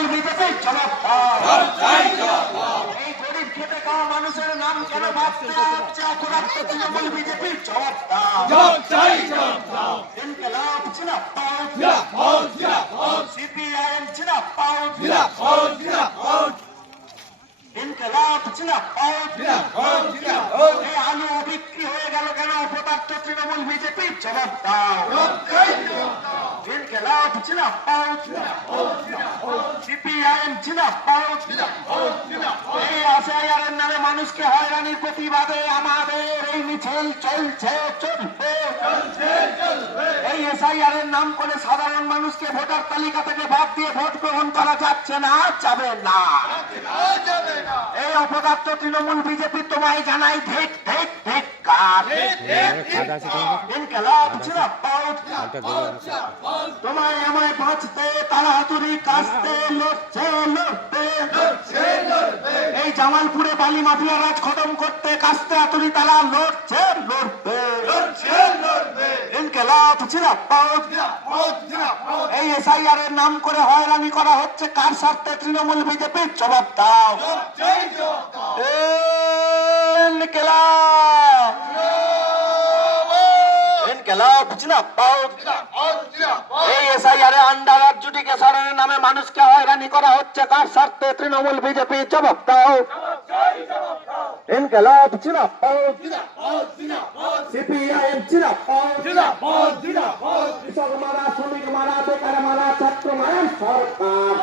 Trinamool BJP জবাব দাও। এই গরিব খেটে খাওয়া মানুষের নাম কেন ভাবতে হচ্ছে অপরাধ? তৃণমূল বিজেপি জবাব দাও। ইনকলাব জিন্দাবাদ, সিপিআইএম জিন্দাবাদ, ইনকলাব জিন্দাবাদ। এই আলু বিক্রি হয়ে গেল কেন? অপদার্থ তৃণমূল বিজেপি জবাব দাও। ইনকলাব জিন্দাবাদ, সিপিআইএম জিন্দাবাদ। এই এসআইআর এর নামে মানুষকে হয়রানির প্রতিবাদে আমাদের এই মিছিল চলছে, চলবে। এই এসআইআর এর নাম করে সাধারণ মানুষকে ভোটার তালিকা থেকে বাদ দিয়ে ভোট গ্রহণ করা যাচ্ছে না, যাবে না। এই অপদার্থ তৃণমূল বিজেপি তোমায় জানাই ধিক ধিক ধিক্কার। ইনকলাব জিন্দাবাদ। তোমায় আমায় বাঁচতে তাড়াতাড়ি কাস্তে লড়ছে, লড়বে। এই জামালপুরে বালি মাফিয়া রাজ খতম করতে কাস্তে আতুরি তারা লড়ছে, লড়বে। ইনকলাব জিন্দাবাদ। এই এসআইআর এর নাম করে হয়রানি করা হচ্ছে কার স্বার্থে? তৃণমূল বিজেপির জবাব দাও। ইনকলাব, ইনকলাব জিন্দাবাদ। এই এসআইআর এর আন্ডার অ্যাডজুডিকেশনের নামে মানুষকে হয়রানি করা হচ্ছে কার স্বার্থে? তৃণমূল বিজেপির জবাব দাও। ইনকলাব জিন্দাবাদ, সিপিআইএম জিন্দাবাদ। কৃষক মারা, শ্রমিক মারা, বেকার মারা, ছাত্র মারা সরকার।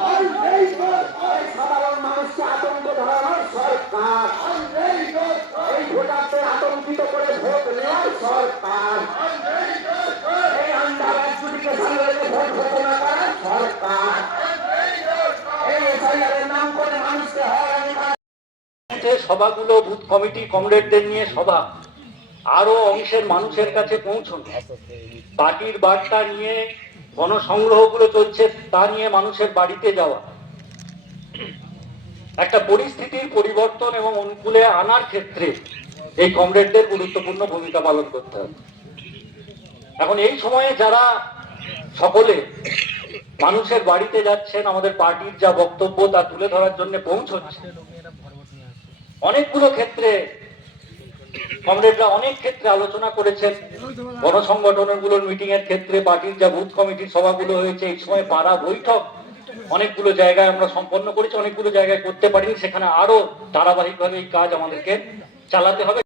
সাধারণ মানুষকে আতঙ্ক ধরানোর সরকার। এই ভোটারদের আতঙ্কিত করে ভোট নেওয়ার সরকার। এই আন্ডার অ্যাডজুডিকেশনের ভোট ঘোষণা করার সরকার। এই এসআইআর এর নাম করে মানুষকে হয়রানি করা। সভাগুলো, বুথ কমিটি কমরেডদের নিয়ে সভা আরো অংশের মানুষের কাছে পৌঁছন, পার্টির বার্তা নিয়ে গণসংগ্রহগুলো চলছে, তা নিয়ে মানুষের বাড়িতে যাওয়া, একটা পরিস্থিতির পরিবর্তন এবং অনুকূলে আনার ক্ষেত্রে এই কমরেডদের গুরুত্বপূর্ণ ভূমিকা পালন করতে হবে। এখন এই সময়ে যারা সকলে মানুষের বাড়িতে যাচ্ছেন, আমাদের পার্টির যা বক্তব্য তা তুলে ধরার জন্য পৌঁছচ্ছে, অনেকগুলো ক্ষেত্রে কমরেডরা অনেক ক্ষেত্রে আলোচনা করেছেন। গণসংগঠনগুলোর মিটিং এর ক্ষেত্রে, পার্টির যা বুথ কমিটির সভাগুলো হয়েছে, এই সময় পাড়া বৈঠক অনেকগুলো জায়গায় আমরা সম্পন্ন করেছি, অনেকগুলো জায়গায় করতে পারিনি। সেখানে আরো ধারাবাহিকভাবে এই কাজ আমাদেরকে চালাতে হবে।